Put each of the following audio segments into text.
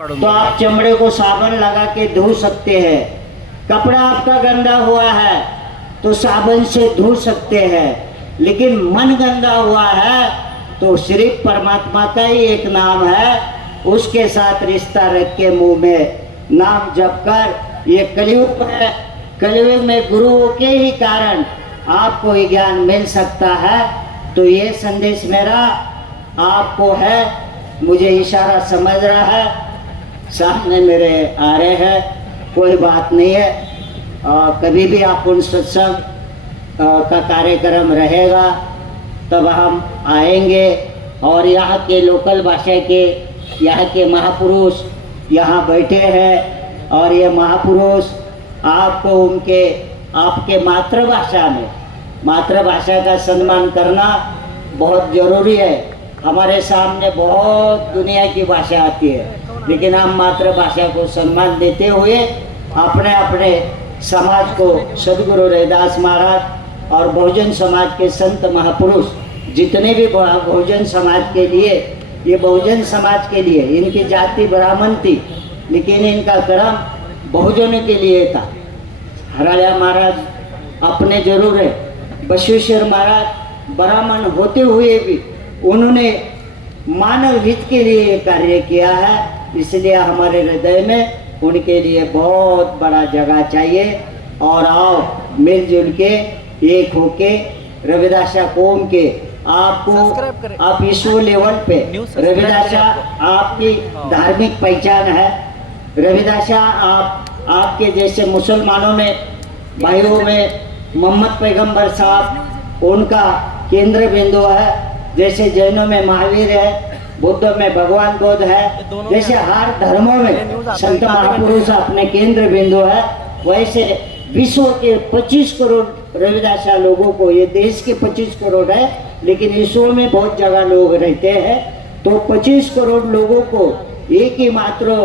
तो आप चमड़े को साबुन लगा के धो सकते हैं। कपड़ा आपका गंदा हुआ है तो साबुन से धो सकते हैं, लेकिन मन गंदा हुआ है तो सिर्फ परमात्मा का ही एक नाम है, उसके साथ रिश्ता रख के मुंह में नाम जप कर। ये कलयुग है, कलयुग में गुरुओं के ही कारण आपको ये ज्ञान मिल सकता है। तो ये संदेश मेरा आपको है, मुझे इशारा समझ रहा है, सामने मेरे आ रहे हैं, कोई बात नहीं है। कभी भी आप उन सत्संग का कार्यक्रम रहेगा तब हम आएंगे और यहाँ के लोकल भाषा के यहाँ के महापुरुष यहाँ बैठे हैं और ये महापुरुष आपको उनके आपके मातृभाषा में मातृभाषा का सम्मान करना बहुत ज़रूरी है। हमारे सामने बहुत दुनिया की भाषा आती है, लेकिन हम मातृभाषा को सम्मान देते हुए अपने अपने समाज को सदगुरु रविदास महाराज और बहुजन समाज के संत महापुरुष जितने भी बहुजन समाज के लिए, ये बहुजन समाज के लिए, इनकी जाति ब्राह्मण थी लेकिन इनका कर्म बहुजनों के लिए था। हराया महाराज अपने जरूर है, बसवेश्वर महाराज ब्राह्मण होते हुए भी उन्होंने मानव हित के लिए कार्य किया है, इसलिए हमारे हृदय में उनके लिए बहुत बड़ा जगह चाहिए। और आओ मिलजुल के एक होके रविदासा कौम के आपको आप विश्व लेवल पे रविदासा आपकी धार्मिक पहचान है। रविदासा आपके जैसे मुसलमानों में भाइयों में मोहम्मद पैगंबर साहब उनका केंद्र बिंदु है, जैसे जैनों में महावीर है, बुद्ध में भगवान बुद्ध है, जैसे हर धर्मों में संत महापुरुष अपने केंद्र बिंदु है, वैसे विश्व के 25 करोड़ रविदासा लोगों को, ये देश के 25 करोड़ है लेकिन विश्व में बहुत जगह लोग रहते हैं, तो 25 करोड़ लोगों को एक ही मात्र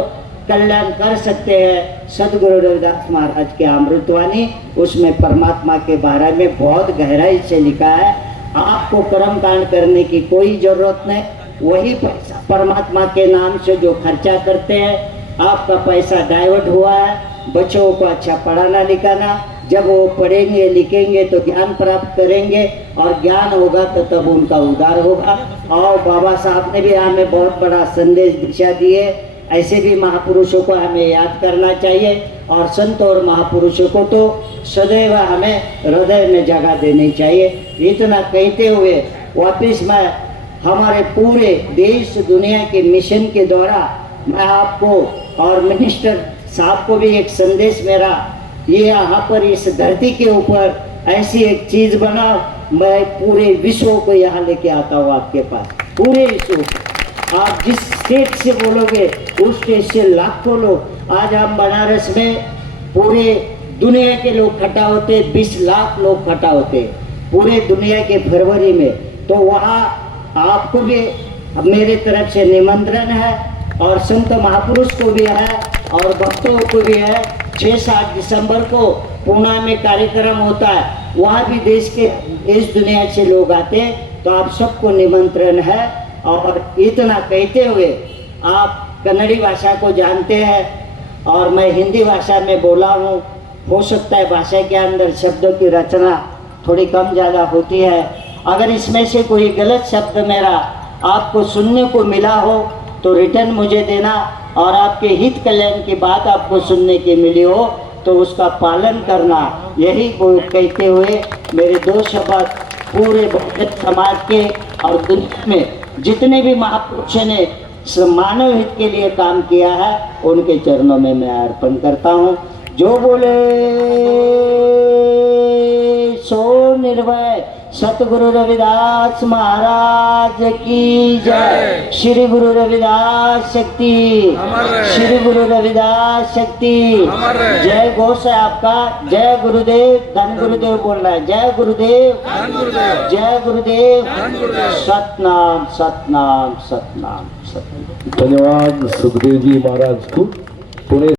कल्याण कर सकते हैं। सदगुरु रविदास महाराज के अमृतवाणी, उसमें परमात्मा के बारे में बहुत गहराई से लिखा है। आपको कर्म कांड करने की कोई जरूरत नहीं, वही पैसा परमात्मा के नाम से जो खर्चा करते हैं, आपका पैसा डाइवर्ट हुआ है बच्चों को अच्छा पढ़ाना लिखाना, जब वो पढ़ेंगे लिखेंगे तो ज्ञान प्राप्त करेंगे और ज्ञान होगा तो तब उनका उद्धार होगा। और बाबा साहब ने भी हमें बहुत बड़ा संदेश दिशा दिए, ऐसे भी महापुरुषों को हमें याद करना चाहिए और संत और महापुरुषों को तो सदैव हमें हृदय में जगह देनी चाहिए। इतना कहते हुए वापिस मैं हमारे पूरे देश दुनिया के मिशन के द्वारा मैं आपको और मिनिस्टर साहब को भी एक संदेश मेरा, ये यहाँ पर इस धरती के ऊपर ऐसी एक चीज़ बना, मैं पूरे विश्व को यहाँ लेके आता हूँ आपके पास, पूरे विश्व को। आप जिस स्टेट से बोलोगे उस स्टेट से लाखों लोग, आज हम बनारस में पूरे दुनिया के लोग इकट्ठा होते, 20 लाख लोग इकट्ठा होते पूरे दुनिया के फरवरी में, तो वहाँ आपको भी मेरे तरफ से निमंत्रण है और संत महापुरुष को भी है और भक्तों को भी है। 6-7 दिसंबर को पुणे में कार्यक्रम होता है, वहाँ भी देश के इस दुनिया से लोग आते, तो आप सबको निमंत्रण है। और इतना कहते हुए आप कन्नड़ी भाषा को जानते हैं और मैं हिंदी भाषा में बोला हूँ, हो सकता है भाषा के अंदर शब्दों की रचना थोड़ी कम ज़्यादा होती है। अगर इसमें से कोई गलत शब्द मेरा आपको सुनने को मिला हो तो रिटर्न मुझे देना, और आपके हित कल्याण की बात आपको सुनने की मिली हो तो उसका पालन करना। यही को कहते हुए मेरे 2 शब्द पूरे बहुजन समाज के और दुनिया में जितने भी महापुरुषों ने मानव हित के लिए काम किया है उनके चरणों में मैं अर्पण करता हूँ। जो बोले सो निर्भय सतगुरु रविदास महाराज की जय। श्री गुरु रविदास शक्ति, श्री गुरु रविदास शक्ति। जय घोष है आपका, जय गुरुदेव, धन गुरुदेव बोल रहा है, जय गुरुदेव, जय गुरुदेव, सतनाम सतनाम सतनाम सतनाम। धन्यवाद सुखदेव जी महाराज को। पुणे